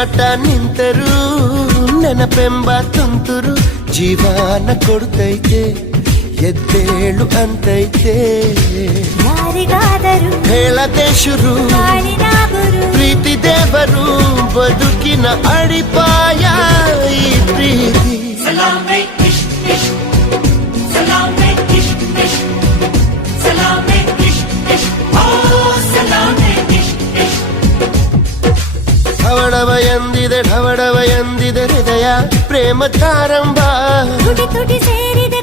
ಮಾಟ ನಿಂತರು ನೆನಪೆಂಬ ತುಂತುರು ಜೀವನ ಕೊಡ್ತೈತೆ ಎದ್ದೇಳು ಅಂತೈತೆ ಯಾರಿಗಾದರೂ ಹೇಳದೆ ಶುರು ಪ್ರೀತಿ ದೇವರು ಬದುಕಿನ ಅಡಿಪಾಯ ಈ ಪ್ರೀತಿ ಸಲಾಮೆ ಇಶ್ಕ್ ಇಶ್ಕ್ ಸಲಾಮೆ ಇಶ್ಕ್ ಇಶ್ಕ್ ಸಲಾಮೆ ಇಶ್ಕ್ ಇಶ್ಕ್ ಓ ಸಲಾಮೆ ಇಶ್ಕ್ ಇಶ್ಕ್ ಢವಡವ ಎಂದಿದೆ ಹೃದಯ ಪ್ರೇಮ ತಾರಂಭ ತುಟಿ ತುಟಿ ಸೇರಿದೆ